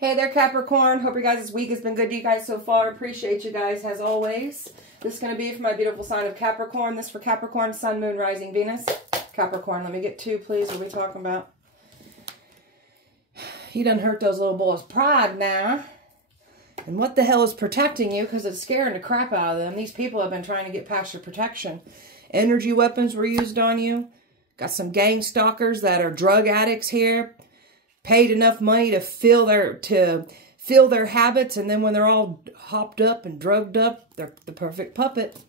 Hey there, Capricorn. Hope your guys' week has been good to you guys so far. Appreciate you guys as always. This is going to be for my beautiful sign of Capricorn. This is for Capricorn, Sun, Moon, Rising, Venus. Capricorn, let me get two, please. What are we talking about? You done hurt those little boys' pride now. And what the hell is protecting you? Because it's scaring the crap out of them. These people have been trying to get past your protection. Energy weapons were used on you. Got some gang stalkers that are drug addicts here. Paid enough money to fill their habits, and then when they're all hopped up and drugged up, they're the perfect puppet.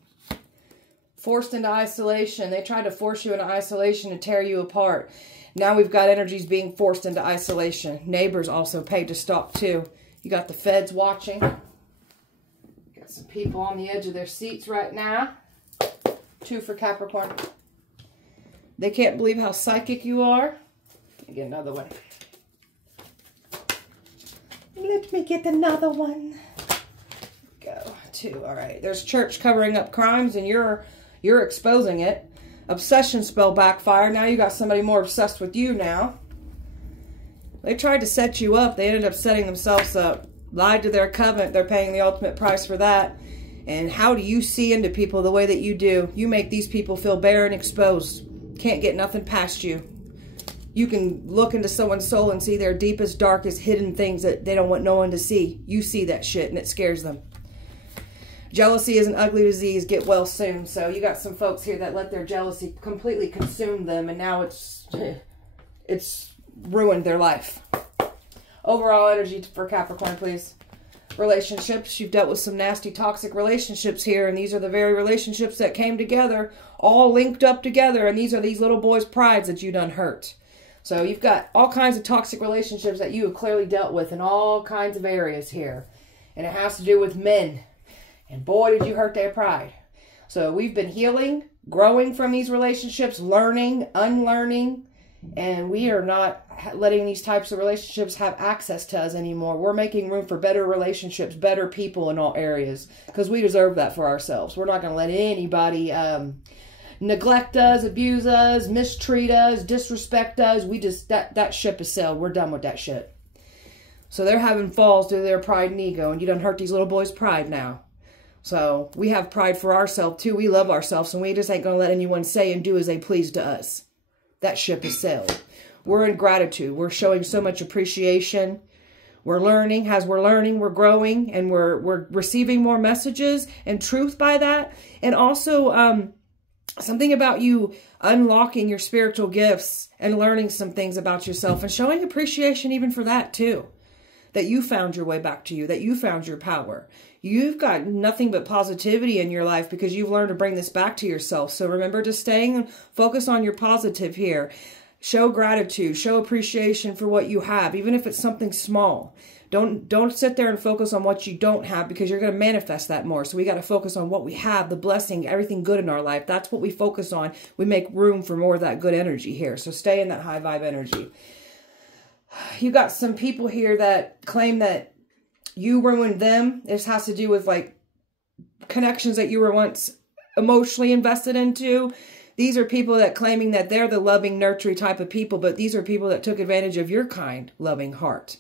Forced into isolation. They tried to force you into isolation to tear you apart. Now we've got energies being forced into isolation. Neighbors also paid to stalk too. You got the feds watching. Got some people on the edge of their seats right now. Two for Capricorn. They can't believe how psychic you are. Let me get another one. Let me get another one. Go. Two. All right. There's church covering up crimes, and you're exposing it. Obsession spell backfired. Now you got somebody more obsessed with you now. They tried to set you up. They ended up setting themselves up. Lied to their covenant. They're paying the ultimate price for that. And how do you see into people the way that you do? You make these people feel bare and exposed. Can't get nothing past you. You can look into someone's soul and see their deepest, darkest, hidden things that they don't want no one to see. You see that shit and it scares them. Jealousy is an ugly disease. Get well soon. So you got some folks here that let their jealousy completely consume them, and now it's ruined their life. Overall energy for Capricorn, please. Relationships. You've dealt with some nasty, toxic relationships here, and these are the very relationships that came together, all linked up together, and these are these little boys' prides that you done hurt. So you've got all kinds of toxic relationships that you have clearly dealt with in all kinds of areas here. And it has to do with men. And boy, did you hurt their pride. So we've been healing, growing from these relationships, learning, unlearning. And we are not letting these types of relationships have access to us anymore. We're making room for better relationships, better people in all areas. Because we deserve that for ourselves. We're not going to let anybody neglect us, abuse us, mistreat us, disrespect us. We just, that ship has sailed. We're done with that shit. So they're having falls due to their pride and ego, and you done hurt these little boys' pride now. So we have pride for ourselves too. We love ourselves, and we just ain't going to let anyone say and do as they please to us. That ship has sailed. We're in gratitude. We're showing so much appreciation. We're learning. As we're learning, we're growing, and we're receiving more messages and truth by that. And also, something about you unlocking your spiritual gifts and learning some things about yourself and showing appreciation even for that too. That you found your way back to you, that you found your power. You've got nothing but positivity in your life because you've learned to bring this back to yourself. So remember to focus on your positive here. Show gratitude, show appreciation for what you have, even if it's something small. Don't sit there and focus on what you don't have, because you're going to manifest that more. So we got to focus on what we have, the blessing, everything good in our life. That's what we focus on. We make room for more of that good energy here. So stay in that high vibe energy. You got some people here that claim that you ruined them. This has to do with like connections that you were once emotionally invested into. These are people that claiming that they're the loving, nurturing type of people, but these are people that took advantage of your kind, loving heart.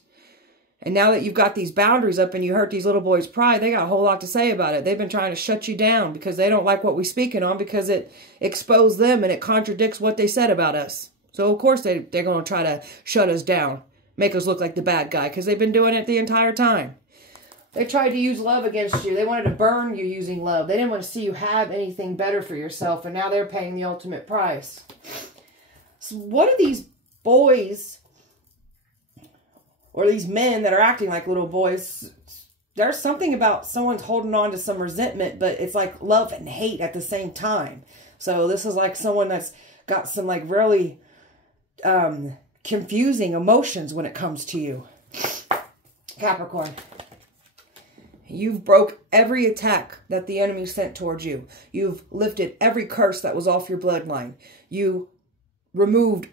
And now that you've got these boundaries up and you hurt these little boys' pride, they got a whole lot to say about it. They've been trying to shut you down because they don't like what we're speaking on, because it exposed them and it contradicts what they said about us. So, of course, they're going to try to shut us down, make us look like the bad guy, because they've been doing it the entire time. They tried to use love against you. They wanted to burn you using love. They didn't want to see you have anything better for yourself, and now they're paying the ultimate price. So what are these boys or these men that are acting like little boys? There's something about someone's holding on to some resentment, but it's like love and hate at the same time. So this is like someone that's got some like really confusing emotions when it comes to you. Capricorn. You've broke every attack that the enemy sent towards you. You've lifted every curse that was off your bloodline. You removed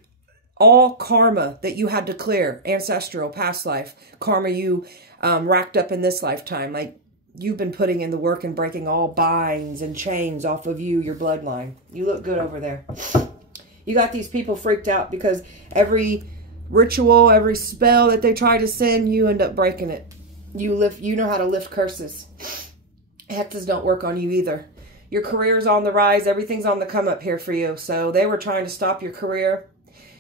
all karma that you had to clear, ancestral, past life, karma you racked up in this lifetime. Like, you've been putting in the work and breaking all binds and chains off of you, your bloodline. You look good over there. You got these people freaked out because every ritual, every spell that they try to send, you end up breaking it. You know how to lift curses. Hexes don't work on you either. Your career's on the rise. Everything's on the come up here for you. So they were trying to stop your career.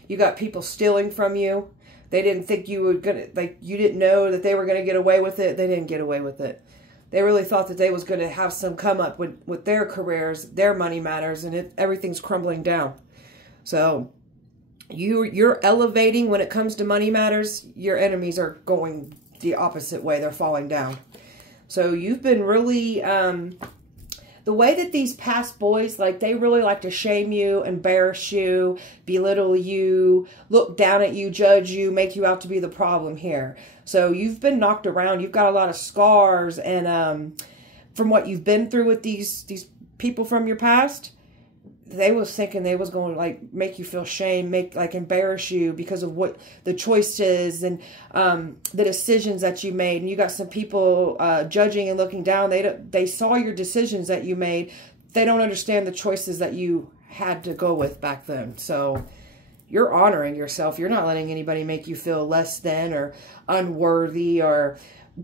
You got people stealing from you. They didn't think you were gonna, like, you didn't know that they were gonna get away with it. They didn't get away with it. They really thought that they was gonna have some come up with their careers, their money matters, and everything's crumbling down. So you're elevating when it comes to money matters. Your enemies are going the opposite way. They're falling down. So you've been really, the way that these past boys, like, they really like to shame you, embarrass you, belittle you, look down at you, judge you, make you out to be the problem here. So you've been knocked around. You've got a lot of scars, and from what you've been through with these people from your past, they was thinking they was going to, like, make you feel shame, embarrass you because of what the choices and the decisions that you made. And you got some people judging and looking down. They saw your decisions that you made. They don't understand the choices that you had to go with back then. So you're honoring yourself. You're not letting anybody make you feel less than or unworthy or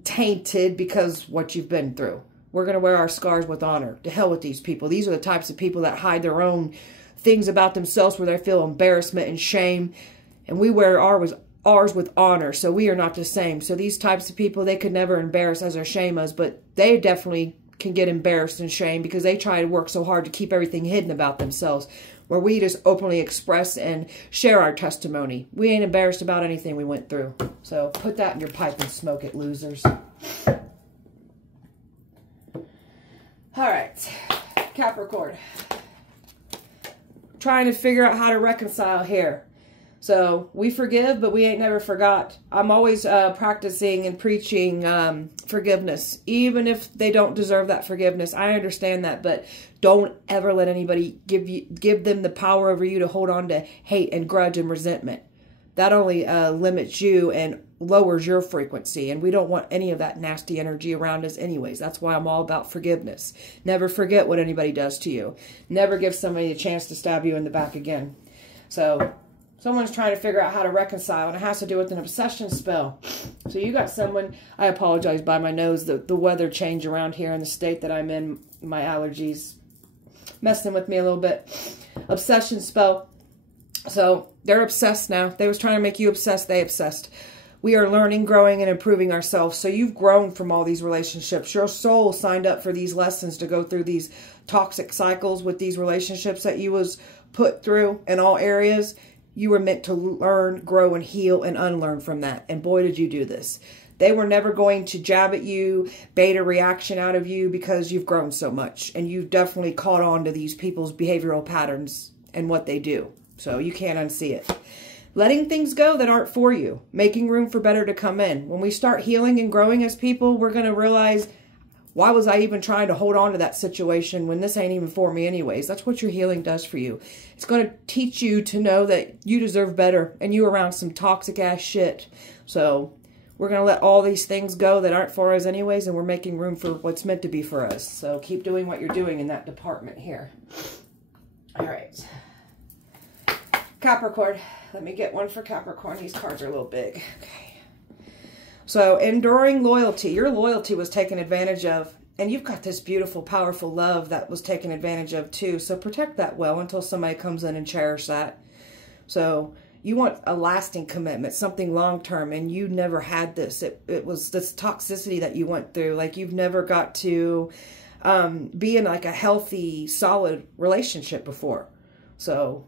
tainted because what you've been through. We're going to wear our scars with honor. To hell with these people. These are the types of people that hide their own things about themselves where they feel embarrassment and shame. And we wear ours with honor. So we are not the same. So these types of people, they could never embarrass us or shame us. But they definitely can get embarrassed and shamed because they try to work so hard to keep everything hidden about themselves. Where we just openly express and share our testimony. We ain't embarrassed about anything we went through. So put that in your pipe and smoke it, losers. All right, Capricorn. Trying to figure out how to reconcile here. So we forgive, but we ain't never forgot. I'm always practicing and preaching forgiveness, even if they don't deserve that forgiveness. I understand that, but don't ever let anybody give them the power over you to hold on to hate and grudge and resentment. That only limits you and lowers your frequency, and we don't want any of that nasty energy around us anyways. That's why I'm all about forgiveness. Never forget what anybody does to you. Never give somebody a chance to stab you in the back again. So someone's trying to figure out how to reconcile, and it has to do with an obsession spell. So you got someone, I apologize by my nose, the weather change around here in the state that I'm in, my allergies messing with me a little bit. Obsession spell. So they're obsessed now. They was trying to make you obsessed. They obsessed. We are learning, growing, and improving ourselves. So you've grown from all these relationships. Your soul signed up for these lessons to go through these toxic cycles with these relationships that you was put through in all areas. You were meant to learn, grow, and heal and unlearn from that. And boy, did you do this. They were never going to jab at you, bait a reaction out of you because you've grown so much. And you've definitely caught on to these people's behavioral patterns and what they do. So you can't unsee it. Letting things go that aren't for you. Making room for better to come in. When we start healing and growing as people, we're going to realize, why was I even trying to hold on to that situation when this ain't even for me anyways? That's what your healing does for you. It's going to teach you to know that you deserve better and you around some toxic ass shit. So we're going to let all these things go that aren't for us anyways, and we're making room for what's meant to be for us. So keep doing what you're doing in that department here. All right. Capricorn. Let me get one for Capricorn. These cards are a little big. Okay. So, enduring loyalty. Your loyalty was taken advantage of. And you've got this beautiful, powerful love that was taken advantage of too. So, protect that well until somebody comes in and cherish that. So, you want a lasting commitment, something long-term. And you never had this. It was this toxicity that you went through. Like, you've never got to be in like a healthy, solid relationship before. So,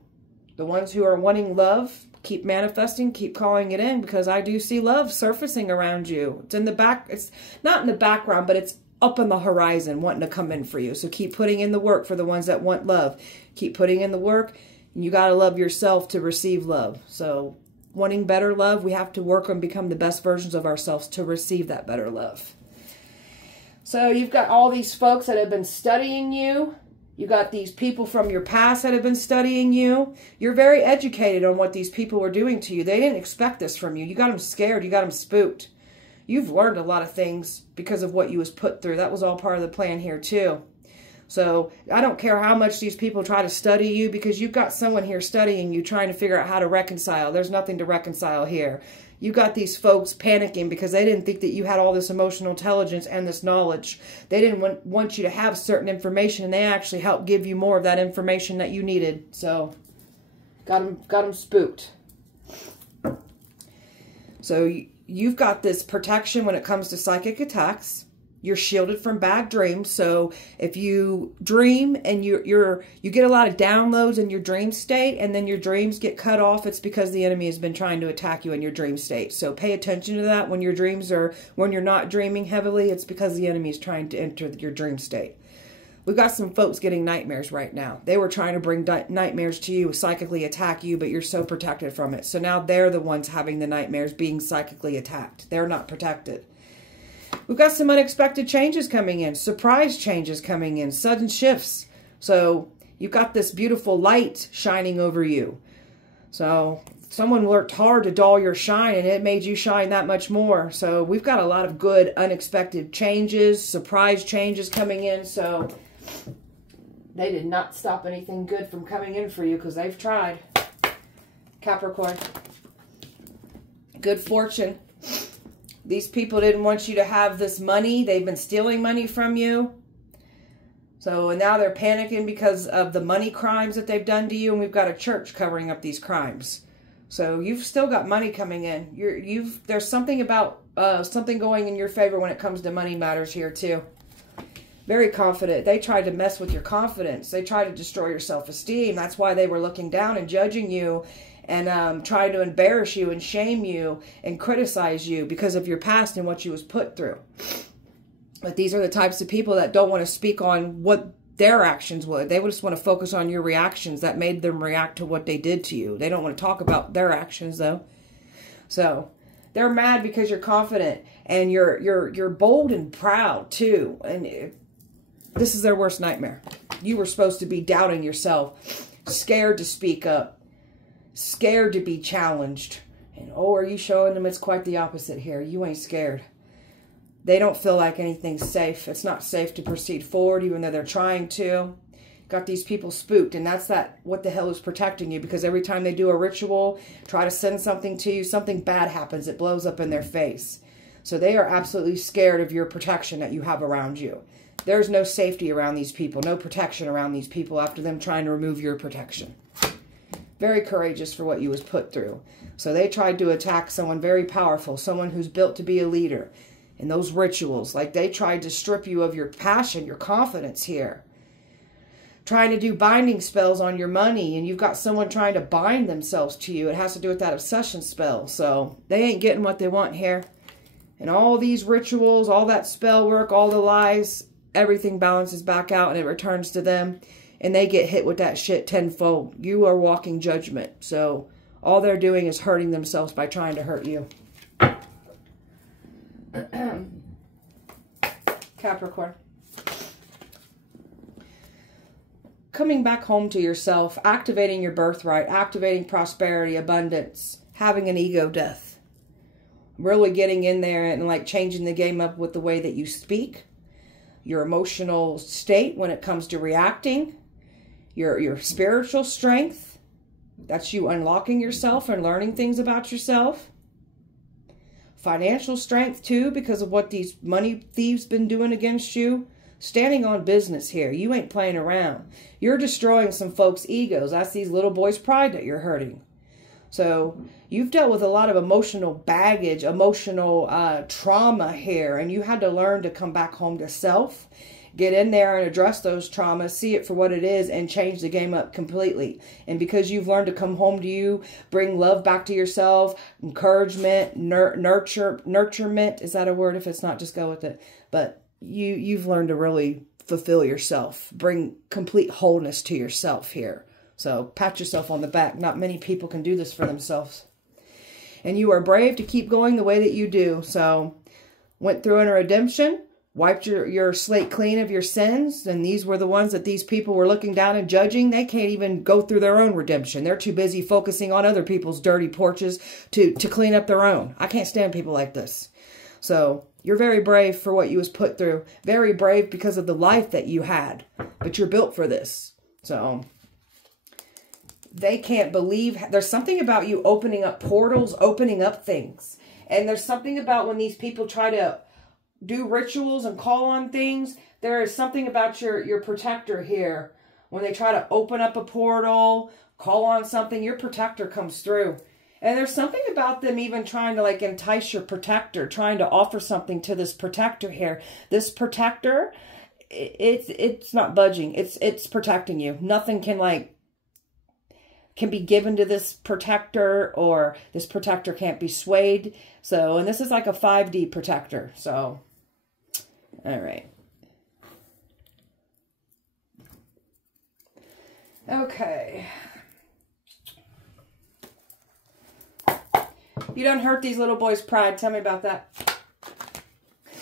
the ones who are wanting love, keep manifesting, keep calling it in, because I do see love surfacing around you. It's in the back. It's not in the background, but it's up on the horizon wanting to come in for you. So keep putting in the work for the ones that want love. Keep putting in the work, and you got to love yourself to receive love. So wanting better love, we have to work on become the best versions of ourselves to receive that better love. So you've got all these folks that have been studying you. You got these people from your past that have been studying you. You're very educated on what these people were doing to you. They didn't expect this from you. You got them scared. You got them spooked. You've learned a lot of things because of what you was put through. That was all part of the plan here too. So I don't care how much these people try to study you, because you've got someone here studying you, trying to figure out how to reconcile. There's nothing to reconcile here. You got these folks panicking because they didn't think that you had all this emotional intelligence and this knowledge. They didn't want you to have certain information, and they actually helped give you more of that information that you needed. So got them spooked. So you've got this protection when it comes to psychic attacks. You're shielded from bad dreams. So if you dream and you get a lot of downloads in your dream state, and then your dreams get cut off, it's because the enemy has been trying to attack you in your dream state. So pay attention to that when your dreams are, when you're not dreaming heavily, it's because the enemy is trying to enter your dream state. We've got some folks getting nightmares right now. They were trying to bring nightmares to you, psychically attack you, but you're so protected from it. So now they're the ones having the nightmares, being psychically attacked. They're not protected. We've got some unexpected changes coming in, surprise changes coming in, sudden shifts. So you've got this beautiful light shining over you. So someone worked hard to dull your shine, and it made you shine that much more. So we've got a lot of good unexpected changes, surprise changes coming in. So they did not stop anything good from coming in for you, because they've tried. Capricorn. Good fortune. These people didn't want you to have this money. They've been stealing money from you. So and now they're panicking because of the money crimes that they've done to you. And we've got a church covering up these crimes. So you've still got money coming in. There's something about something going in your favor when it comes to money matters here too. Very confident. They tried to mess with your confidence. They tried to destroy your self-esteem. That's why they were looking down and judging you, and trying to embarrass you and shame you and criticize you because of your past and what you was put through. But these are the types of people that don't want to speak on what their actions would. They would just want to focus on your reactions that made them react to what they did to you. They don't want to talk about their actions though. So they're mad because you're confident, and you're bold and proud too. And this is their worst nightmare. You were supposed to be doubting yourself, scared to speak up, scared to be challenged. And oh, are you showing them it's quite the opposite here? You ain't scared. They don't feel like anything's safe. It's not safe to proceed forward, even though they're trying to. Got these people spooked, and that's what the hell is protecting you, because every time they do a ritual, try to send something to you, something bad happens. It blows up in their face. So they are absolutely scared of your protection that you have around you. There's no safety around these people, no protection around these people after them trying to remove your protection. Very courageous for what you was put through. So they tried to attack someone very powerful, someone who's built to be a leader. And those rituals, like they tried to strip you of your passion, your confidence here. Trying to do binding spells on your money, and you've got someone trying to bind themselves to you. It has to do with that obsession spell. So they ain't getting what they want here. And all these rituals, all that spell work, all the lies, everything balances back out and it returns to them. And they get hit with that shit tenfold. You are walking judgment. So all they're doing is hurting themselves by trying to hurt you. Capricorn. Coming back home to yourself, activating your birthright, activating prosperity, abundance, having an ego death. Really getting in there and like changing the game up with the way that you speak, your emotional state when it comes to reacting, your spiritual strength. That's you unlocking yourself and learning things about yourself. Financial strength too, because of what these money thieves been doing against you. Standing on business here. You ain't playing around. You're destroying some folks' egos. That's these little boys' pride that you're hurting. So you've dealt with a lot of emotional baggage, emotional trauma here, and you had to learn to come back home to self, get in there and address those traumas, see it for what it is, and change the game up completely. And because you've learned to come home to you, bring love back to yourself, encouragement, nurturement. Is that a word? If it's not, just go with it. But you've learned to really fulfill yourself, bring complete wholeness to yourself here. So pat yourself on the back. Not many people can do this for themselves. And you are brave to keep going the way that you do. So went through a redemption, wiped your slate clean of your sins. And these were the ones that these people were looking down and judging. They can't even go through their own redemption. They're too busy focusing on other people's dirty porches to clean up their own. I can't stand people like this. So You're very brave for what you was put through. Very brave because of the life that you had. But you're built for this. So, they can't believe. There's something about you opening up portals, opening up things. And there's something about when these people try to do rituals and call on things. There is something about your protector here. When they try to open up a portal, call on something, your protector comes through. And there's something about them even trying to like entice your protector, trying to offer something to this protector here. This protector, it's not budging. It's protecting you. Nothing can be given to this protector, or this protector can't be swayed. So, and this is like a 5D protector. So, all right. Okay. You done hurt these little boys' pride. Tell me about that.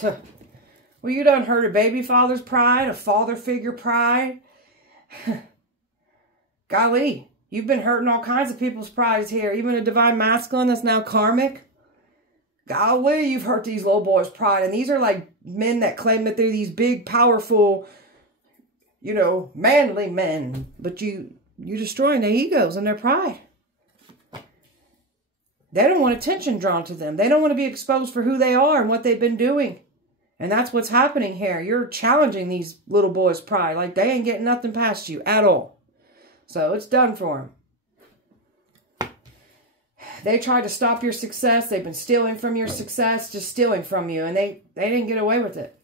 Well, you done hurt a baby father's pride, a father figure pride. Golly, you've been hurting all kinds of people's prides here. Even a divine masculine that's now karmic. Golly, you've hurt these little boys' pride. And these are like men that claim that they're these big, powerful, you know, manly men. But you're destroying their egos and their pride. They don't want attention drawn to them. They don't want to be exposed for who they are and what they've been doing. And that's what's happening here. You're challenging these little boys' pride. Like they ain't getting nothing past you at all. So it's done for them. They tried to stop your success. They've been stealing from your success. Just stealing from you. And they didn't get away with it.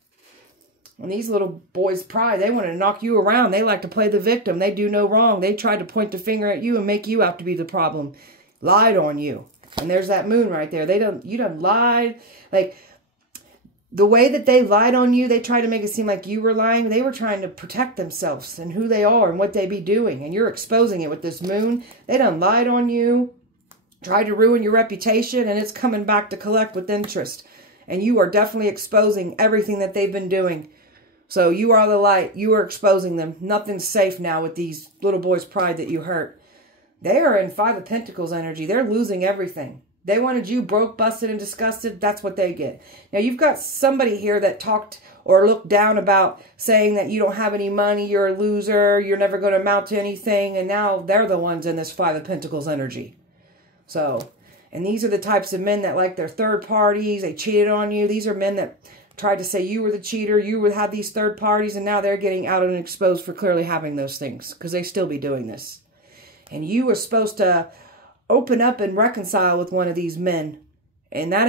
And these little boys' pride, they want to knock you around. They like to play the victim. They do no wrong. They tried to point the finger at you and make you out to be the problem. Lied on you. And there's that moon right there. You done lied. Like, the way that they lied on you, they tried to make it seem like you were lying. They were trying to protect themselves and who they are and what they be doing. And you're exposing it with this moon. They done lied on you. Tried to ruin your reputation. And it's coming back to collect with interest. And you are definitely exposing everything that they've been doing. So you are the light. You are exposing them. Nothing's safe now with these little boys' pride that you hurt. They are in Five of Pentacles energy. They're losing everything. They wanted you broke, busted, and disgusted. That's what they get. Now, you've got somebody here that talked or looked down about saying that you don't have any money, you're a loser, you're never going to amount to anything, and now they're the ones in this Five of Pentacles energy. So, and these are the types of men that like their third parties. They cheated on you. These are men that tried to say you were the cheater, you would have these third parties, and now they're getting out and exposed for clearly having those things because they still be doing this. And you were supposed to open up and reconcile with one of these men. And that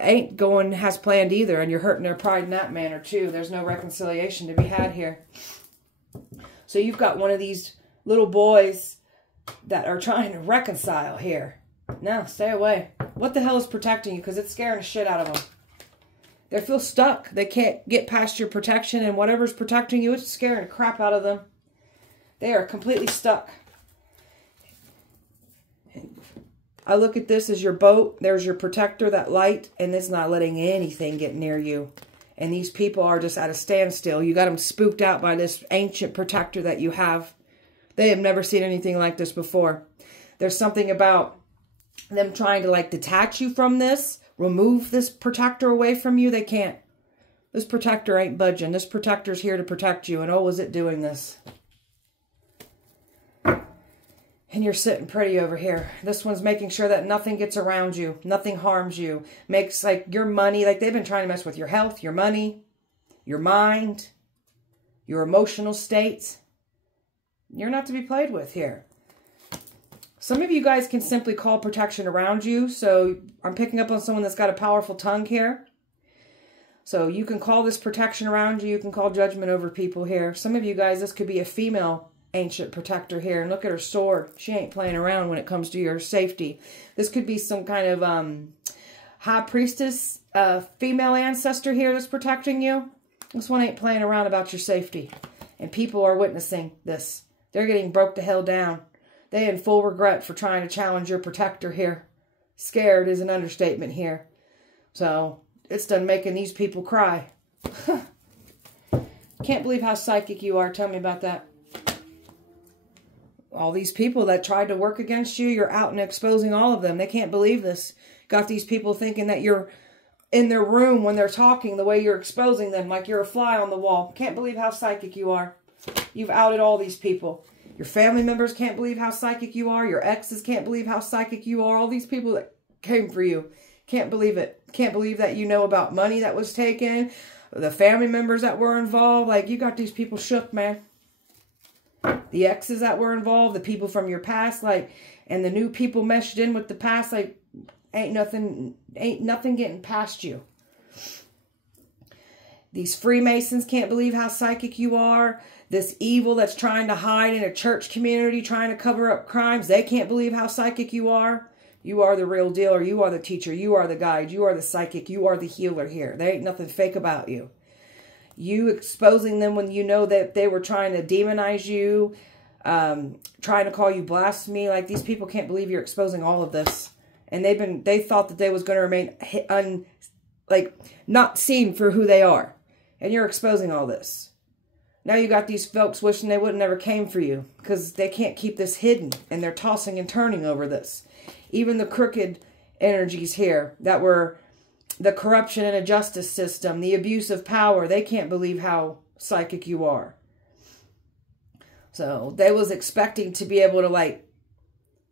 ain't going as planned either. And you're hurting their pride in that manner too. There's no reconciliation to be had here. So you've got one of these little boys that are trying to reconcile here. No, stay away. What the hell is protecting you? Because it's scaring the shit out of them. They feel stuck. They can't get past your protection. And whatever's protecting you, it's scaring the crap out of them. They are completely stuck. I look at this as your boat. There's your protector, that light, and it's not letting anything get near you. And these people are just at a standstill. You got them spooked out by this ancient protector that you have. They have never seen anything like this before. There's something about them trying to like detach you from this, remove this protector away from you. They can't. This protector ain't budging. This protector's here to protect you. And oh, is it doing this? And you're sitting pretty over here. This one's making sure that nothing gets around you. Nothing harms you. Makes like your money, like they've been trying to mess with your health, your money, your mind, your emotional states. You're not to be played with here. Some of you guys can simply call protection around you. So I'm picking up on someone that's got a powerful tongue here. So you can call this protection around you. You can call judgment over people here. Some of you guys, this could be a female ancient protector here. And look at her sword. She ain't playing around when it comes to your safety. This could be some kind of high priestess, female ancestor here that's protecting you. This one ain't playing around about your safety. And people are witnessing this. They're getting broke the hell down. They in full regret for trying to challenge your protector here. Scared is an understatement here. So it's done making these people cry. Can't believe how psychic you are. Tell me about that. All these people that tried to work against you, you're out and exposing all of them. They can't believe this. Got these people thinking that you're in their room when they're talking, the way you're exposing them, like you're a fly on the wall. Can't believe how psychic you are. You've outed all these people. Your family members can't believe how psychic you are. Your exes can't believe how psychic you are. All these people that came for you. Can't believe it. Can't believe that you know about money that was taken. The family members that were involved. Like, you got these people shook, man. The exes that were involved. The people from your past. Like, and the new people meshed in with the past. Like, ain't nothing getting past you. These Freemasons can't believe how psychic you are. This evil that's trying to hide in a church community, trying to cover up crimes. They can't believe how psychic you are. You are the real deal, or you are the teacher. You are the guide. You are the psychic. You are the healer here. There ain't nothing fake about you. You exposing them when you know that they were trying to demonize you, trying to call you blasphemy. Like, these people can't believe you're exposing all of this. And they thought that they was going to remain not seen for who they are. And you're exposing all this. Now you got these folks wishing they would never came for you, because they can't keep this hidden, and they're tossing and turning over this. Even the crooked energies here that were the corruption in a justice system, the abuse of power, they can't believe how psychic you are. So they was expecting to be able to, like,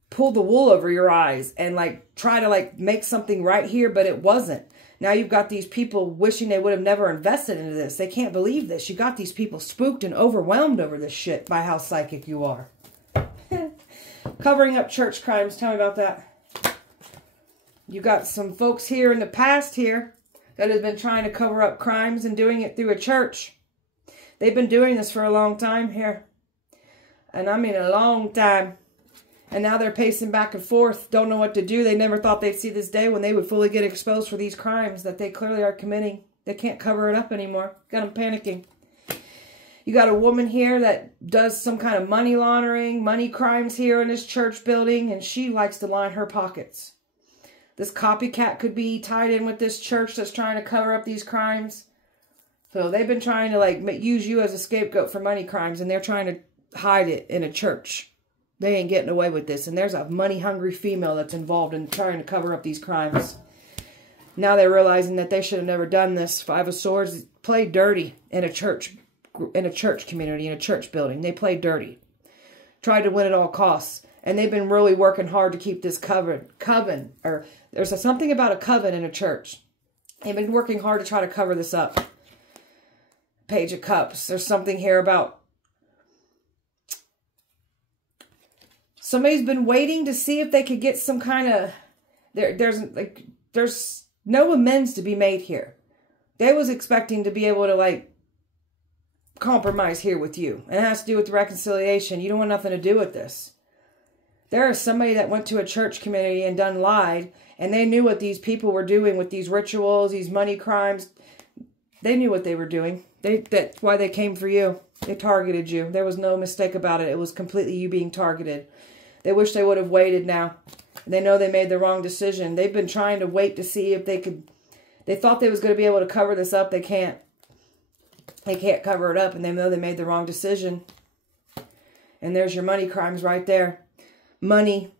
pull the wool over your eyes and, like, try to, like, make something right here, but it wasn't. Now you've got these people wishing they would have never invested into this. They can't believe this. You got these people spooked and overwhelmed over this shit by how psychic you are. Covering up church crimes. Tell me about that. You got some folks here in the past here that have been trying to cover up crimes and doing it through a church. They've been doing this for a long time here. And I mean a long time. And now they're pacing back and forth, don't know what to do. They never thought they'd see this day when they would fully get exposed for these crimes that they clearly are committing. They can't cover it up anymore. Got them panicking. You got a woman here that does some kind of money laundering, money crimes here in this church building, and she likes to line her pockets. This copycat could be tied in with this church that's trying to cover up these crimes. So they've been trying to, like, use you as a scapegoat for money crimes, and they're trying to hide it in a church. They ain't getting away with this. And there's a money-hungry female that's involved in trying to cover up these crimes. Now they're realizing that they should have never done this. Five of Swords played dirty in a church community, in a church building. They played dirty. Tried to win at all costs. And they've been really working hard to keep this coven. Or there's something about a coven in a church. They've been working hard to try to cover this up. Page of Cups. There's something here about somebody's been waiting to see if they could get some kind of... There's no amends to be made here. They was expecting to be able to, like, compromise here with you. And it has to do with reconciliation. You don't want nothing to do with this. There is somebody that went to a church community and done lied. And they knew what these people were doing with these rituals, these money crimes. They knew what they were doing. That's why they came for you. They targeted you. There was no mistake about it. It was completely you being targeted. They wish they would have waited now. They know they made the wrong decision. They've been trying to wait to see if they could... They thought they was going to be able to cover this up. They can't. They can't cover it up, and they know they made the wrong decision. And there's your money crimes right there. Money.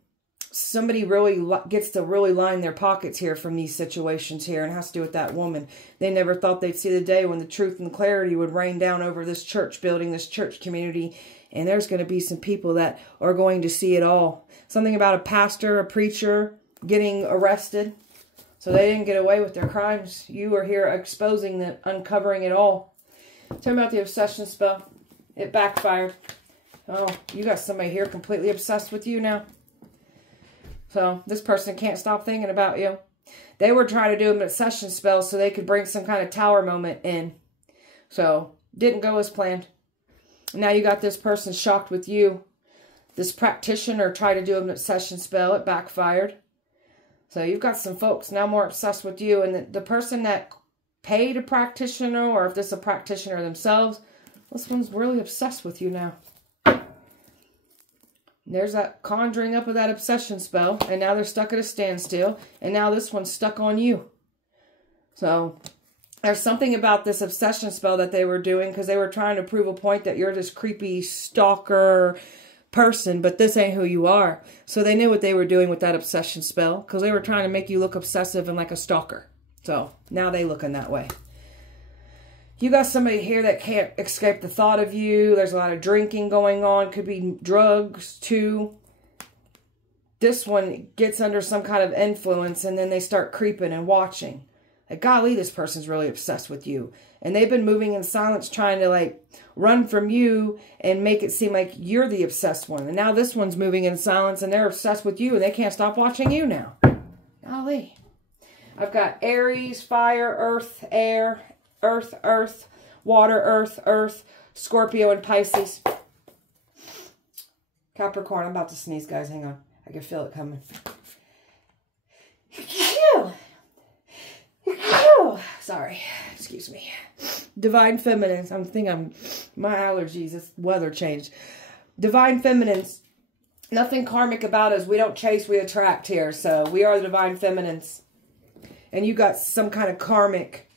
Somebody really gets to really line their pockets here from these situations here, and it has to do with that woman. They never thought they'd see the day when the truth and clarity would rain down over this church building, this church community. And there's going to be some people that are going to see it all. Something about a pastor, a preacher getting arrested. So they didn't get away with their crimes. You are here exposing them, uncovering it all. Tell me about the obsession spell. It backfired. Oh, you got somebody here completely obsessed with you now. So this person can't stop thinking about you. They were trying to do an obsession spell so they could bring some kind of tower moment in. So didn't go as planned. Now you got this person shocked with you. This practitioner tried to do an obsession spell. It backfired. So you've got some folks now more obsessed with you. And the person that paid a practitioner, or if this is a practitioner themselves, this one's really obsessed with you now. There's that conjuring up of that obsession spell. And now they're stuck at a standstill. And now this one's stuck on you. So there's something about this obsession spell that they were doing because they were trying to prove a point that you're this creepy stalker person, but this ain't who you are. So they knew what they were doing with that obsession spell because they were trying to make you look obsessive and like a stalker. So now they looking that way. You got somebody here that can't escape the thought of you. There's a lot of drinking going on. Could be drugs too. This one gets under some kind of influence and then they start creeping and watching. Like, golly, this person's really obsessed with you. And they've been moving in silence trying to, like, run from you and make it seem like you're the obsessed one. And now this one's moving in silence and they're obsessed with you and they can't stop watching you now. Golly. I've got Aries, fire, earth, air, earth, earth, water, earth, earth, Scorpio, and Pisces. Capricorn, I'm about to sneeze, guys. Hang on. I can feel it coming. Sorry. Excuse me. Divine Feminines. My allergies. It's weather change. Divine Feminines. Nothing karmic about us. We don't chase, we attract here. So we are the Divine Feminines. And you got some kind of karmic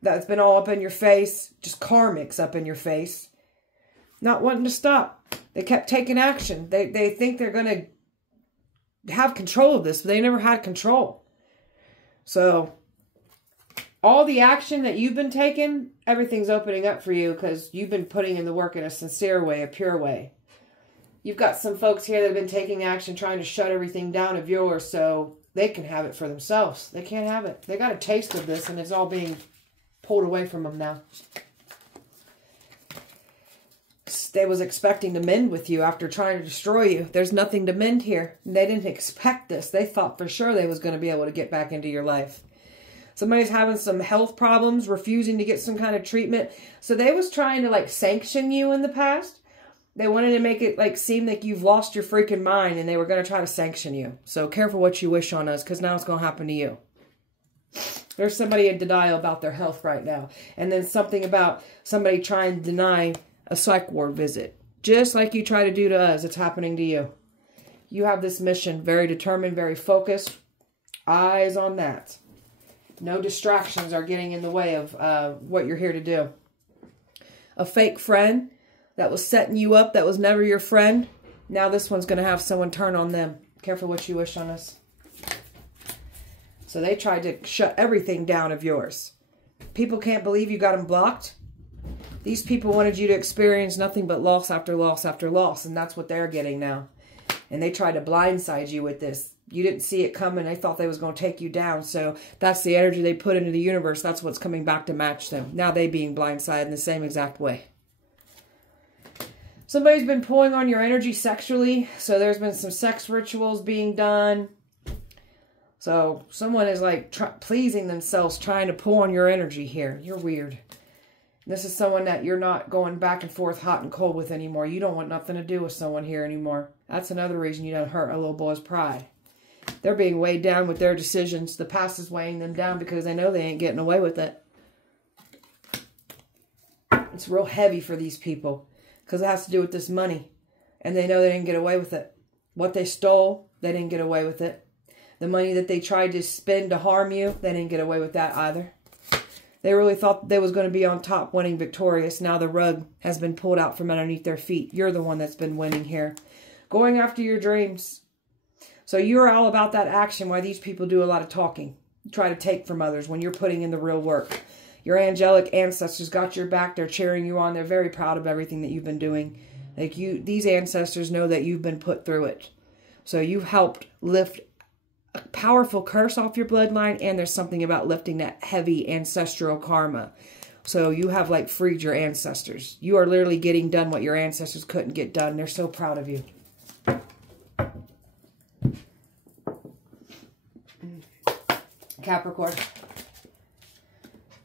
that's been all up in your face. Just karmics up in your face. Not wanting to stop. They kept taking action. They think they're going to have control of this, but they never had control. So all the action that you've been taking, everything's opening up for you because you've been putting in the work in a sincere way, a pure way. You've got some folks here that have been taking action, trying to shut everything down of yours so they can have it for themselves. They can't have it. They got a taste of this and it's all being pulled away from them now. They was expecting to mend with you after trying to destroy you. There's nothing to mend here. They didn't expect this. They thought for sure they was going to be able to get back into your life. Somebody's having some health problems, refusing to get some kind of treatment. So they was trying to, like, sanction you in the past. They wanted to make it, like, seem like you've lost your freaking mind and they were going to try to sanction you. So careful what you wish on us because now it's going to happen to you. There's somebody in denial about their health right now. And then something about somebody trying to deny a psych ward visit. Just like you try to do to us, it's happening to you. You have this mission, very determined, very focused. Eyes on that. No distractions are getting in the way of what you're here to do. A fake friend that was setting you up, that was never your friend. Now this one's going to have someone turn on them. Careful what you wish on us. So they tried to shut everything down of yours. People can't believe you got them blocked. These people wanted you to experience nothing but loss after loss after loss. And that's what they're getting now. And they tried to blindside you with this. You didn't see it coming. They thought they was going to take you down. So that's the energy they put into the universe. That's what's coming back to match them. Now they being blindsided in the same exact way. Somebody's been pulling on your energy sexually. So there's been some sex rituals being done. So someone is like pleasing themselves, trying to pull on your energy here. You're weird. This is someone that you're not going back and forth hot and cold with anymore. You don't want nothing to do with someone here anymore. That's another reason you don't hurt a little boy's pride. They're being weighed down with their decisions. The past is weighing them down because they know they ain't getting away with it. It's real heavy for these people because it has to do with this money. And they know they didn't get away with it. What they stole, they didn't get away with it. The money that they tried to spend to harm you, they didn't get away with that either. They really thought they was going to be on top, winning victorious. Now the rug has been pulled out from underneath their feet. You're the one that's been winning here. Going after your dreams. So you're all about that action, while these people do a lot of talking. Try to take from others when you're putting in the real work. Your angelic ancestors got your back. They're cheering you on. They're very proud of everything that you've been doing. Like these ancestors know that you've been put through it. So you've helped lift a powerful curse off your bloodline, and there's something about lifting that heavy ancestral karma. So you have like freed your ancestors. You are literally getting done what your ancestors couldn't get done. They're so proud of you. Capricorn.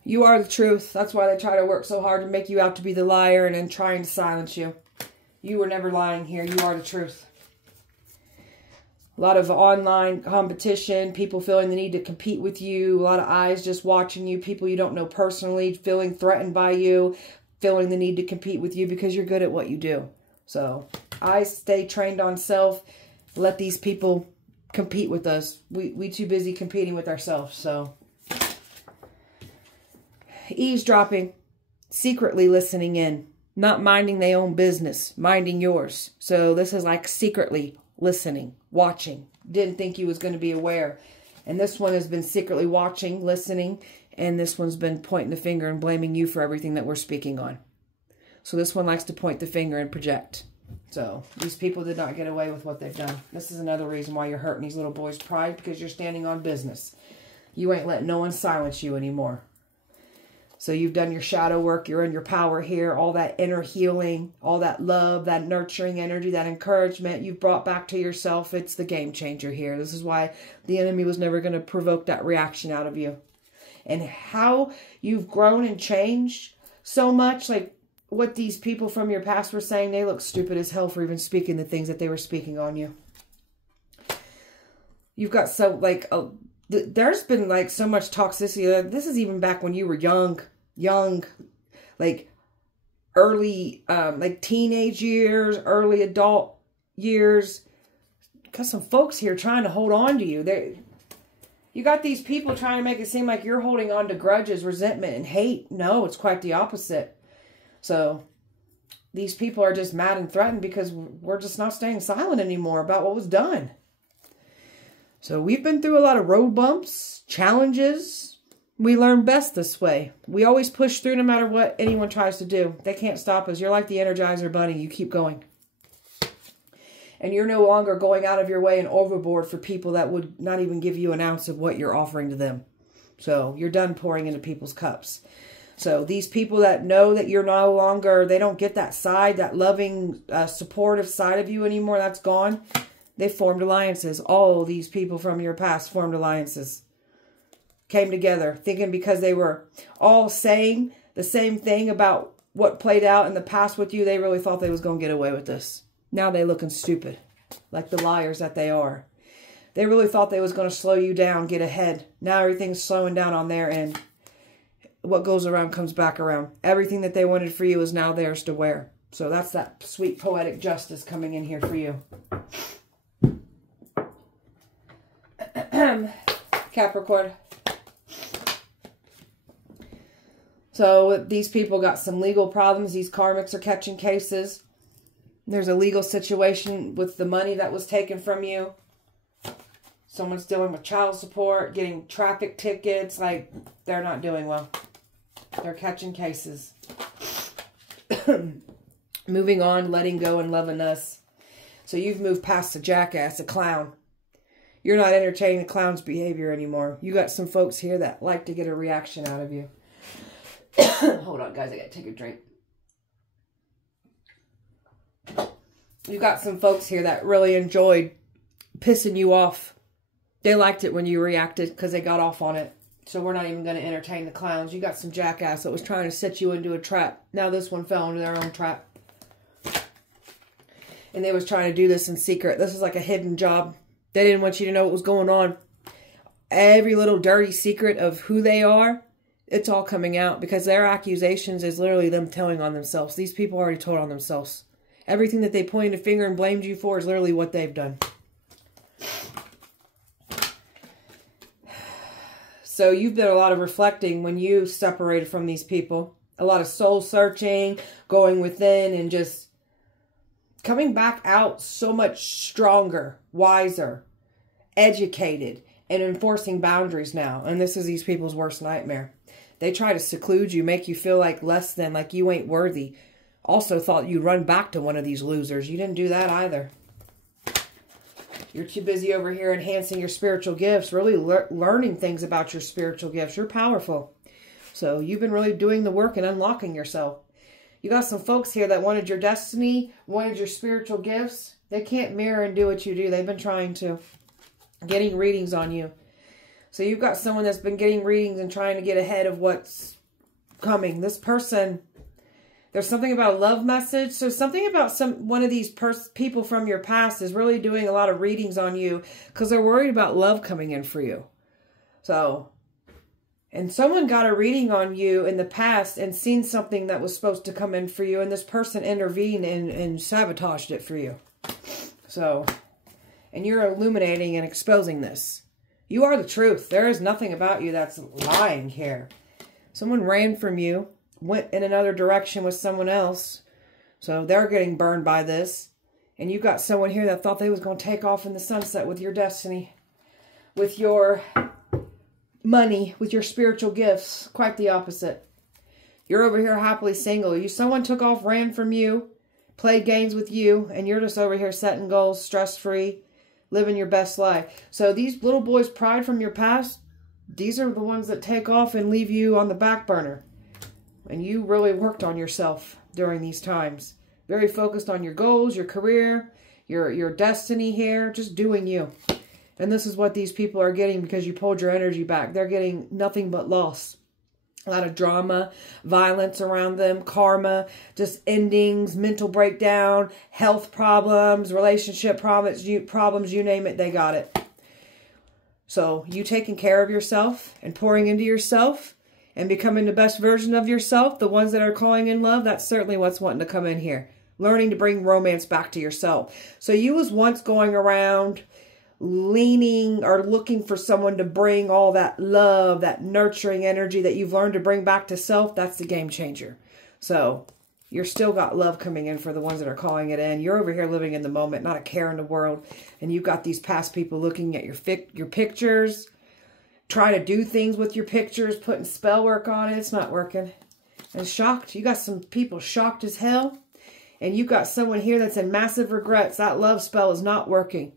You are the truth. That's why they try to work so hard to make you out to be the liar and then trying to silence you. You were never lying here. You are the truth. A lot of online competition, people feeling the need to compete with you, a lot of eyes just watching you, people you don't know personally, feeling threatened by you, feeling the need to compete with you because you're good at what you do. So, I stay trained on self, let these people compete with us. We too busy competing with ourselves, so. Eavesdropping, secretly listening in, not minding their own business, minding yours. So, this is like secretly listening, watching. Didn't think you was going to be aware. And this one has been secretly watching, listening, and this one's been pointing the finger and blaming you for everything that we're speaking on. So this one likes to point the finger and project. So these people did not get away with what they've done. This is another reason why you're hurting these little boys' pride, because you're standing on business. You ain't letting no one silence you anymore. So you've done your shadow work. You're in your power here. All that inner healing, all that love, that nurturing energy, that encouragement you've brought back to yourself. It's the game changer here. This is why the enemy was never going to provoke that reaction out of you. And how you've grown and changed so much, like what these people from your past were saying, they look stupid as hell for even speaking the things that they were speaking on you. You've got so, like, there's been, like, so much toxicity. This is even back when you were young, like, early, like, teenage years, early adult years. Got some folks here trying to hold on to you. You got these people trying to make it seem like you're holding on to grudges, resentment, and hate. No, it's quite the opposite. So these people are just mad and threatened because we're just not staying silent anymore about what was done. So we've been through a lot of road bumps, challenges. We learn best this way. We always push through no matter what anyone tries to do. They can't stop us. You're like the Energizer Bunny. You keep going. And you're no longer going out of your way and overboard for people that would not even give you an ounce of what you're offering to them. So you're done pouring into people's cups. So these people that know that you're no longer, they don't get that side, that loving, supportive side of you anymore, that's gone. They formed alliances. All these people from your past formed alliances. Came together, thinking because they were all saying the same thing about what played out in the past with you, they really thought they was going to get away with this. Now they looking stupid, like the liars that they are. They really thought they was going to slow you down, get ahead. Now everything's slowing down on their end. What goes around comes back around. Everything that they wanted for you is now theirs to wear. So that's that sweet poetic justice coming in here for you. Capricorn. So these people got some legal problems. These karmics are catching cases. There's a legal situation with the money that was taken from you. Someone's dealing with child support, getting traffic tickets. Like, they're not doing well. They're catching cases. Moving on, letting go, and loving us. So you've moved past the jackass, a clown. You're not entertaining the clown's behavior anymore. You got some folks here that like to get a reaction out of you. Hold on, guys. I got to take a drink. You got some folks here that really enjoyed pissing you off. They liked it when you reacted because they got off on it. So we're not even going to entertain the clowns. You got some jackass that was trying to set you into a trap. Now this one fell into their own trap. And they was trying to do this in secret. This is like a hidden job. They didn't want you to know what was going on. Every little dirty secret of who they are, it's all coming out. Because their accusations is literally them telling on themselves. These people already told on themselves. Everything that they pointed a finger and blamed you for is literally what they've done. So you've done a lot of reflecting when you separated from these people. A lot of soul searching, going within, and just coming back out so much stronger, wiser, educated, and enforcing boundaries now. And this is these people's worst nightmare. They try to seclude you, make you feel like less than, like you ain't worthy. Also thought you'd run back to one of these losers. You didn't do that either. You're too busy over here enhancing your spiritual gifts, really learning things about your spiritual gifts. You're powerful. So you've been really doing the work and unlocking yourself. You got some folks here that wanted your destiny, wanted your spiritual gifts. They can't mirror and do what you do. They've been trying to. Getting readings on you. So you've got someone that's been getting readings and trying to get ahead of what's coming. This person, there's something about a love message. So something about one of these people from your past is really doing a lot of readings on you because they're worried about love coming in for you. So, and someone got a reading on you in the past and seen something that was supposed to come in for you, and this person intervened and sabotaged it for you. So, and you're illuminating and exposing this. You are the truth. There is nothing about you that's lying here. Someone ran from you, went in another direction with someone else. So they're getting burned by this. And you got someone here that thought they was going to take off in the sunset with your destiny. with your money, with your spiritual gifts. Quite the opposite. You're over here happily single. Someone took off, ran from you, played games with you, and you're just over here setting goals, stress-free, living your best life. So these little boys' pride from your past, these are the ones that take off and leave you on the back burner. And you really worked on yourself during these times. Very focused on your goals, your career, your destiny here, just doing you. And this is what these people are getting because you pulled your energy back. They're getting nothing but loss. A lot of drama, violence around them, karma, just endings, mental breakdown, health problems, relationship problems, you name it, they got it. So you taking care of yourself and pouring into yourself and becoming the best version of yourself, the ones that are calling in love, that's certainly what's wanting to come in here. Learning to bring romance back to yourself. So you was once going around leaning or looking for someone to bring all that love, that nurturing energy that you've learned to bring back to self. That's the game changer. So you're still got love coming in for the ones that are calling it in. You're over here living in the moment, not a care in the world. And you've got these past people looking at your pictures, trying to do things with your pictures, putting spell work on it. It's not working. And shocked. You got some people shocked as hell. And you've got someone here that's in massive regrets. That love spell is not working.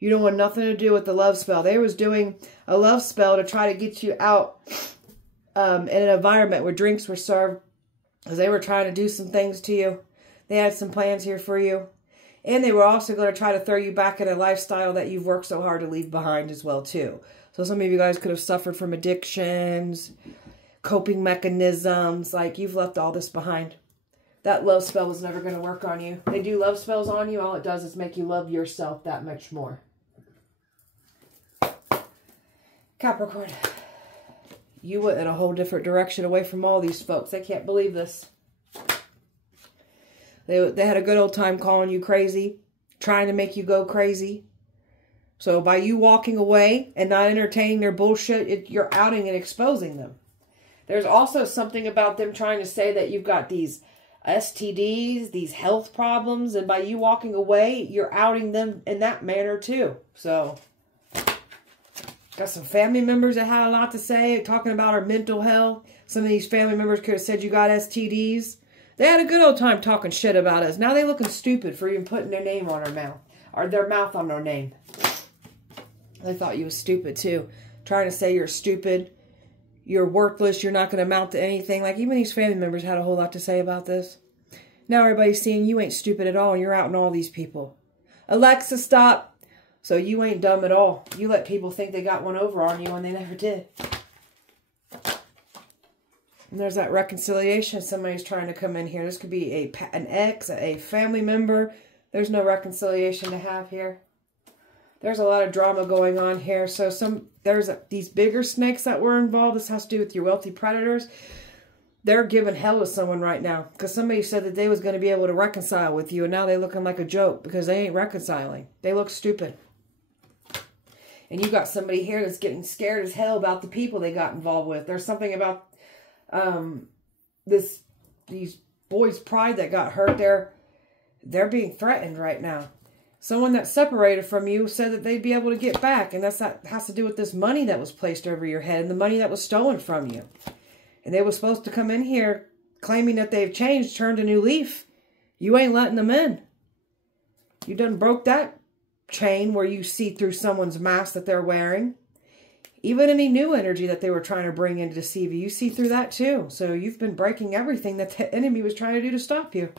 You don't want nothing to do with the love spell. They was doing a love spell to try to get you out in an environment where drinks were served. Because they were trying to do some things to you. They had some plans here for you. And they were also going to try to throw you back in a lifestyle that you've worked so hard to leave behind as well too. So some of you guys could have suffered from addictions, coping mechanisms. Like you've left all this behind. That love spell was never going to work on you. They do love spells on you. All it does is make you love yourself that much more. Capricorn, you went in a whole different direction away from all these folks. They can't believe this. They had a good old time calling you crazy, trying to make you go crazy. So by you walking away and not entertaining their bullshit, you're outing and exposing them. There's also something about them trying to say that you've got these STDs, these health problems, and by you walking away, you're outing them in that manner too. So, got some family members that had a lot to say, talking about our mental health. Some of these family members could have said you got STDs. They had a good old time talking shit about us. Now they looking stupid for even putting their name on our mouth, or their mouth on our name. They thought you was stupid too. Trying to say you're stupid. You're worthless. You're not going to amount to anything. Like, even these family members had a whole lot to say about this. Now everybody's seeing you ain't stupid at all. And you're outing all these people. Alexa, stop. So you ain't dumb at all. You let people think they got one over on you when they never did. And there's that reconciliation. Somebody's trying to come in here. This could be an ex, a family member. There's no reconciliation to have here. There's a lot of drama going on here. So there's these bigger snakes that were involved. This has to do with your wealthy predators. They're giving hell to someone right now. Because somebody said that they was going to be able to reconcile with you. And now they're looking like a joke. Because they ain't reconciling. They look stupid. And you got somebody here that's getting scared as hell about the people they got involved with. There's something about these boys' pride that got hurt. They're being threatened right now. Someone that separated from you said that they'd be able to get back. And that has to do with this money that was placed over your head and the money that was stolen from you. And they were supposed to come in here claiming that they've changed, turned a new leaf. You ain't letting them in. You done broke that chain where you see through someone's mask that they're wearing. Even any new energy that they were trying to bring in to deceive you, you see through that too. So you've been breaking everything that the enemy was trying to do to stop you.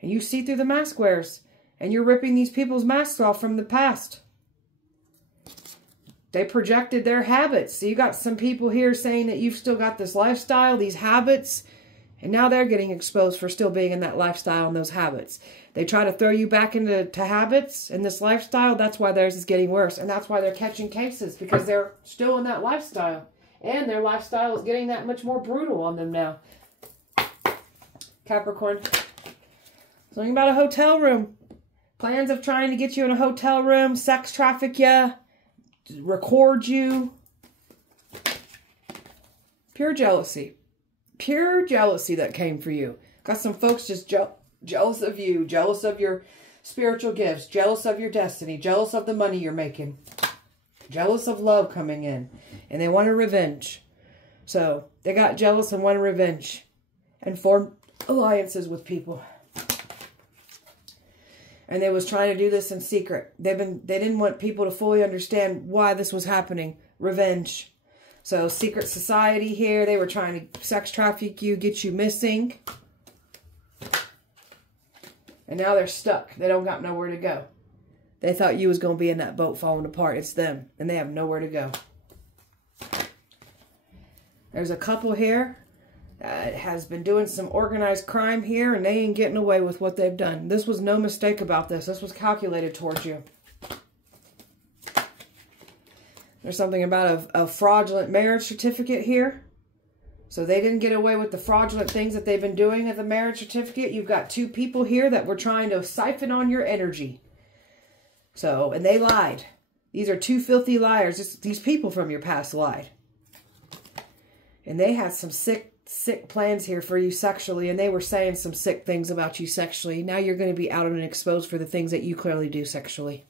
And you see through the mask wearers. And you're ripping these people's masks off from the past. They projected their habits. So you got some people here saying that you've still got this lifestyle, these habits. And now they're getting exposed for still being in that lifestyle and those habits. They try to throw you back into habits and this lifestyle. That's why theirs is getting worse. And that's why they're catching cases. Because they're still in that lifestyle. And their lifestyle is getting that much more brutal on them now. Capricorn. Something about a hotel room. Plans of trying to get you in a hotel room, sex traffic you, record you. Pure jealousy. Pure jealousy that came for you. Got some folks just jealous of you, jealous of your spiritual gifts, jealous of your destiny, jealous of the money you're making. Jealous of love coming in. And they wanted revenge. So they got jealous and wanted revenge. And formed alliances with people. And they was trying to do this in secret. They didn't want people to fully understand why this was happening. Revenge. So secret society here. They were trying to sex traffic you, get you missing. And now they're stuck. They don't got nowhere to go. They thought you was going to be in that boat falling apart. It's them. And they have nowhere to go. There's a couple here that has been doing some organized crime here. And they ain't getting away with what they've done. This was no mistake about this. This was calculated towards you. There's something about a fraudulent marriage certificate here. So they didn't get away with the fraudulent things that they've been doing at the marriage certificate. You've got two people here that were trying to siphon on your energy. So, and they lied. These are two filthy liars. These people from your past lied. And they had some sick plans here for you sexually. And they were saying some sick things about you sexually. Now you're going to be out and exposed for the things that you clearly do sexually.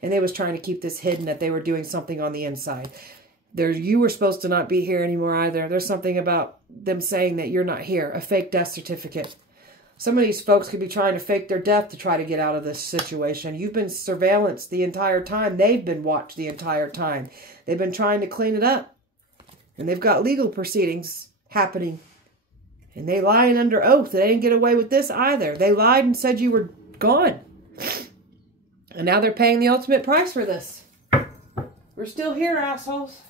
And they was trying to keep this hidden, that they were doing something on the inside. You were supposed to not be here anymore either. There's something about them saying that you're not here. A fake death certificate. Some of these folks could be trying to fake their death to try to get out of this situation. You've been surveillanced the entire time. They've been watched the entire time. They've been trying to clean it up. And they've got legal proceedings happening. And they lied under oath. They didn't get away with this either. They lied and said you were gone. And now they're paying the ultimate price for this. We're still here, assholes.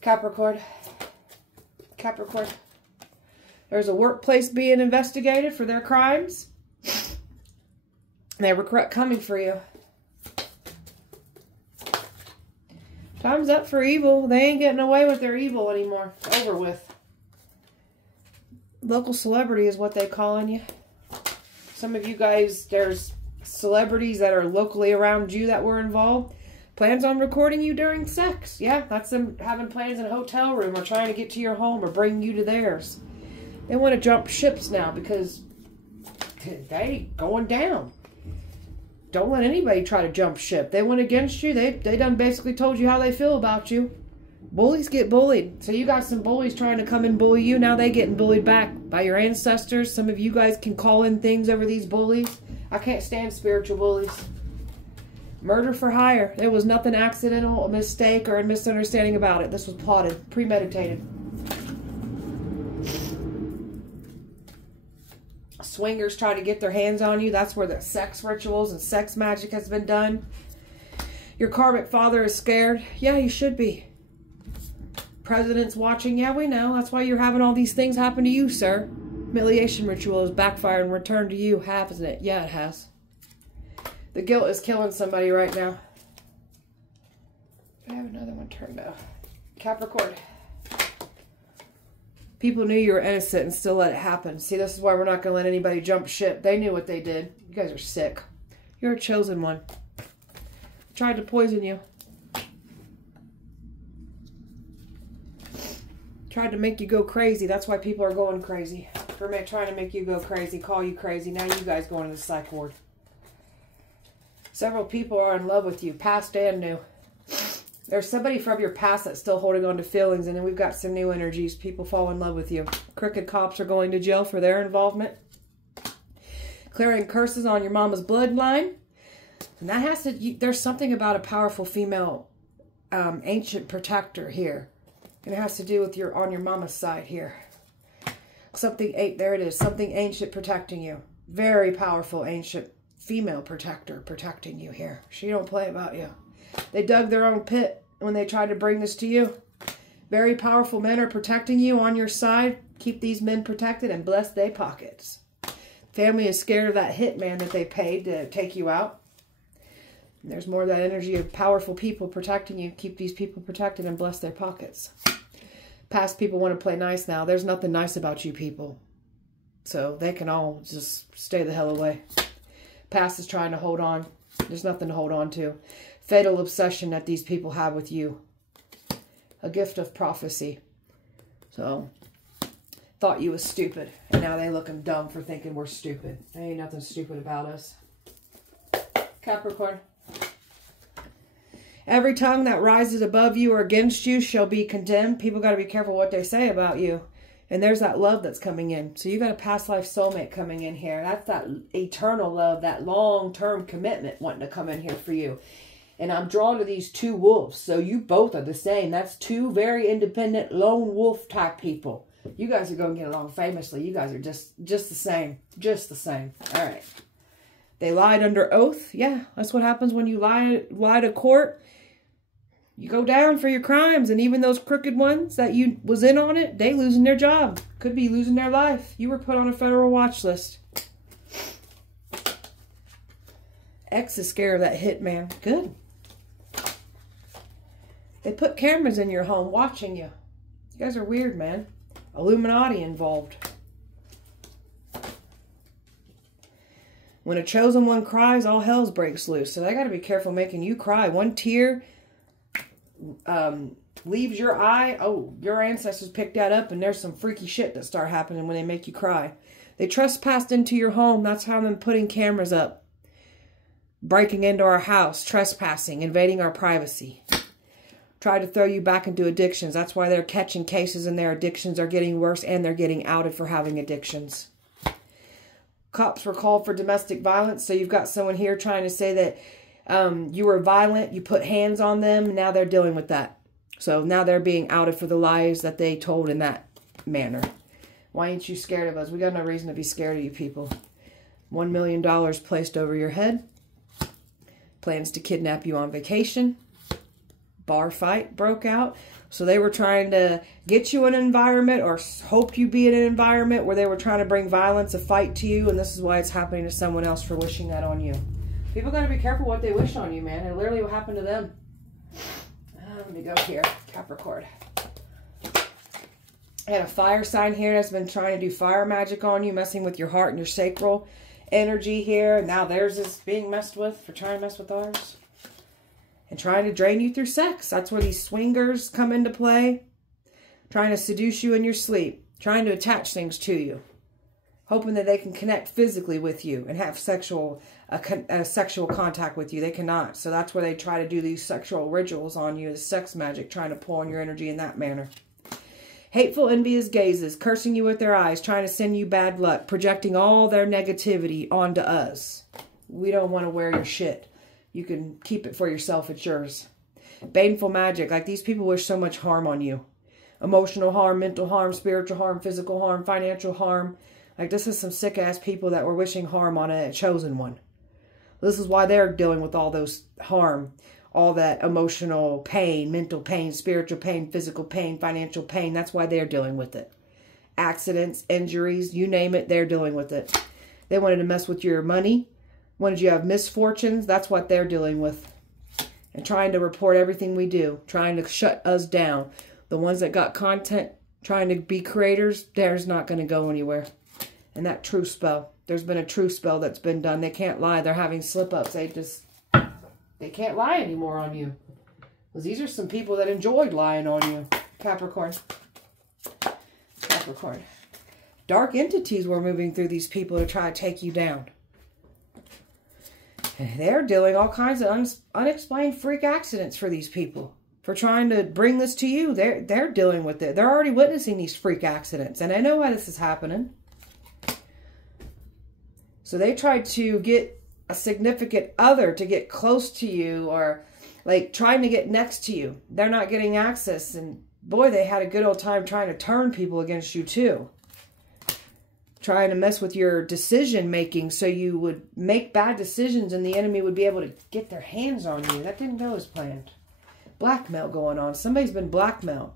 Capricorn. Capricorn. There's a workplace being investigated for their crimes. They were coming for you. Time's up for evil. They ain't getting away with their evil anymore. Over with. Local celebrity is what they calling you. Some of you guys, there's celebrities that are locally around you that were involved. Plans on recording you during sex. Yeah, that's them having plans in a hotel room or trying to get to your home or bring you to theirs. They want to jump ships now because they going down. Don't let anybody try to jump ship. They went against you. They done basically told you how they feel about you. Bullies get bullied. So you got some bullies trying to come and bully you. Now they getting bullied back by your ancestors. Some of you guys can call in things over these bullies. I can't stand spiritual bullies. Murder for hire. There was nothing accidental, a mistake, or a misunderstanding about it. This was plotted, premeditated. Swingers try to get their hands on you. That's where the sex rituals and sex magic has been done. Your karmic father is scared. Yeah, you should be. President's watching. Yeah, we know. That's why you're having all these things happen to you, sir. Humiliation ritual has backfired and returned to you, hasn't it? Yeah, it has. The guilt is killing somebody right now. I have another one turned out. Capricorn. People knew you were innocent and still let it happen. See, this is why we're not going to let anybody jump ship. They knew what they did. You guys are sick. You're a chosen one. Tried to poison you. Tried to make you go crazy. That's why people are going crazy. For trying to make you go crazy, call you crazy. Now you guys going to the psych ward. Several people are in love with you, past and new. There's somebody from your past that's still holding on to feelings, and then we've got some new energies. People fall in love with you. Crooked cops are going to jail for their involvement. Clearing curses on your mama's bloodline. And that has to, there's something about a powerful female ancient protector here. And it has to do with on your mama's side here. There it is. Something ancient protecting you. Very powerful ancient female protector protecting you here. She don't play about you. They dug their own pit when they tried to bring this to you. Very powerful men are protecting you on your side. Keep these men protected and bless their pockets. Family is scared of that hitman that they paid to take you out. And there's more of that energy of powerful people protecting you. Keep these people protected and bless their pockets. Past people want to play nice now. There's nothing nice about you people. So they can all just stay the hell away. Past is trying to hold on. There's nothing to hold on to. Fatal obsession that these people have with you. A gift of prophecy. So, thought you was stupid. And now they looking dumb for thinking we're stupid. There ain't nothing stupid about us. Capricorn. Every tongue that rises above you or against you shall be condemned. People got to be careful what they say about you. And there's that love that's coming in. So you got a past life soulmate coming in here. That's that eternal love, that long-term commitment wanting to come in here for you. And I'm drawn to these two wolves. So you both are the same. That's two very independent lone wolf type people. You guys are going to get along famously. You guys are just the same. Just the same. All right. They lied under oath. Yeah, that's what happens when you lie to court. You go down for your crimes, and even those crooked ones that you was in on it, they losing their job. Could be losing their life. You were put on a federal watch list. X is scared of that hitman. Good. They put cameras in your home watching you. You guys are weird, man. Illuminati involved. When a chosen one cries, all hell breaks loose. So they got to be careful making you cry. One tear leaves your eye. Oh, your ancestors picked that up, and there's some freaky shit that start happening when they make you cry. They trespassed into your home. That's how they're putting cameras up. Breaking into our house, trespassing, invading our privacy. Try to throw you back into addictions. That's why they're catching cases and their addictions are getting worse, and they're getting outed for having addictions. Cops were called for domestic violence. So you've got someone here trying to say that you were violent, you put hands on them, and now they're dealing with that. So now they're being outed for the lies that they told in that manner. Why ain't you scared of us? We got no reason to be scared of you people. $1 million placed over your head. Plans to kidnap you on vacation. Bar fight broke out. So they were trying to get you in an environment or hope you be in an environment where they were trying to bring violence, a fight to you. And this is why it's happening to someone else for wishing that on you. People got to be careful what they wish on you, man. It literally will happen to them. Let me go here. Capricorn. I had a fire sign here that's been trying to do fire magic on you, messing with your heart and your sacral energy here. Now theirs is being messed with for trying to mess with ours. And trying to drain you through sex. That's where these swingers come into play. Trying to seduce you in your sleep. Trying to attach things to you. Hoping that they can connect physically with you and have sexual contact with you. They cannot. So that's where they try to do these sexual rituals on you. The sex magic. Trying to pull on your energy in that manner. Hateful, envious gazes. Cursing you with their eyes. Trying to send you bad luck. Projecting all their negativity onto us. We don't want to wear your shit. You can keep it for yourself. It's yours. Baneful magic. Like these people wish so much harm on you. Emotional harm, mental harm, spiritual harm, physical harm, financial harm. Like this is some sick ass people that were wishing harm on a chosen one. This is why they're dealing with all those harm. All that emotional pain, mental pain, spiritual pain, physical pain, financial pain. That's why they're dealing with it. Accidents, injuries, you name it, they're dealing with it. They wanted to mess with your money. Wanted you to have misfortunes. That's what they're dealing with. And trying to report everything we do. Trying to shut us down. The ones that got content, trying to be creators, theirs not going to go anywhere. And that truth spell. There's been a truth spell that's been done. They can't lie. They're having slip-ups. They can't lie anymore on you. Because these are some people that enjoyed lying on you. Capricorn. Capricorn. Dark entities were moving through these people to try to take you down. They're dealing all kinds of unexplained freak accidents for these people. For trying to bring this to you. They're dealing with it. They're already witnessing these freak accidents. And they know why this is happening. So they tried to get a significant other to get close to you. Or like trying to get next to you. They're not getting access. And boy, they had a good old time trying to turn people against you too. Trying to mess with your decision making so you would make bad decisions and the enemy would be able to get their hands on you. That didn't go as planned. Blackmail going on. Somebody's been blackmailed.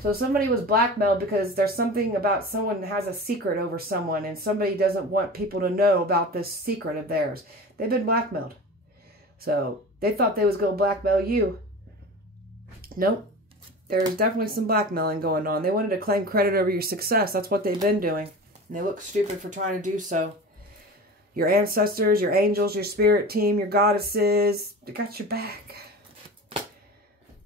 So somebody was blackmailed because there's something about someone has a secret over someone and somebody doesn't want people to know about this secret of theirs. They've been blackmailed. So they thought they was going to blackmail you. Nope. There's definitely some blackmailing going on. They wanted to claim credit over your success. That's what they've been doing. And they look stupid for trying to do so. Your ancestors, your angels, your spirit team, your goddesses, they got your back.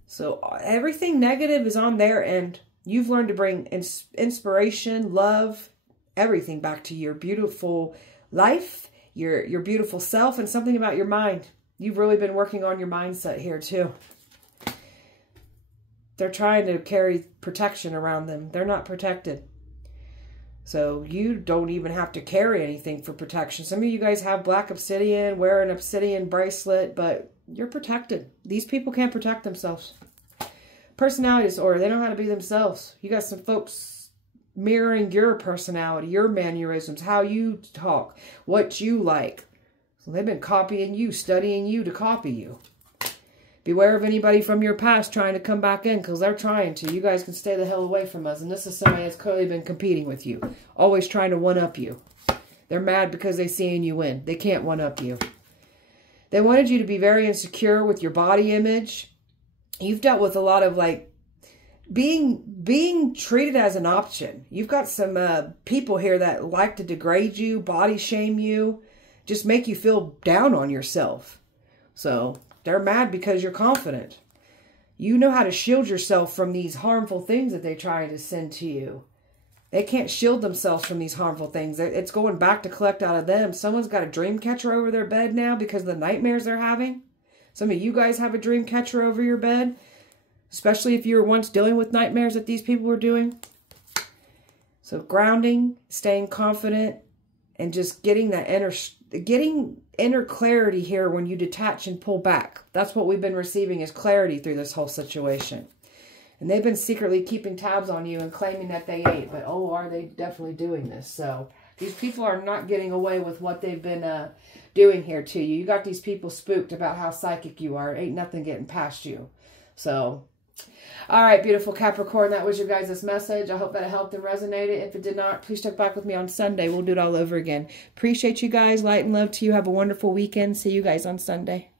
So everything negative is on their end. You've learned to bring inspiration, love, everything back to your beautiful life, your beautiful self, and something about your mind. You've really been working on your mindset here too. They're trying to carry protection around them. They're not protected. So you don't even have to carry anything for protection. Some of you guys have black obsidian, wear an obsidian bracelet, but you're protected. These people can't protect themselves. Personality disorder. They know how to be themselves. You got some folks mirroring your personality, your mannerisms, how you talk, what you like. So they've been copying you, studying you to copy you. Beware of anybody from your past trying to come back in, because they're trying to. You guys can stay the hell away from us. And this is somebody that's clearly been competing with you. Always trying to one-up you. They're mad because they're seeing you win. They can't one-up you. They wanted you to be very insecure with your body image. You've dealt with a lot of like being treated as an option. You've got some people here that like to degrade you, body shame you, just make you feel down on yourself. So they're mad because you're confident. You know how to shield yourself from these harmful things that they try to send to you. They can't shield themselves from these harmful things. It's going back to collect out of them. Someone's got a dream catcher over their bed now because of the nightmares they're having. Some of you guys have a dream catcher over your bed, especially if you were once dealing with nightmares that these people were doing. So grounding, staying confident, and just getting that inner clarity here when you detach and pull back. That's what we've been receiving is clarity through this whole situation. And they've been secretly keeping tabs on you and claiming that they ain't. But, oh, are they definitely doing this? So these people are not getting away with what they've been doing here to you. You got these people spooked about how psychic you are. Ain't nothing getting past you. So, all right, beautiful Capricorn. That was your guys' message. I hope that it helped and resonated. If it did not, please check back with me on Sunday. We'll do it all over again. Appreciate you guys. Light and love to you. Have a wonderful weekend. See you guys on Sunday.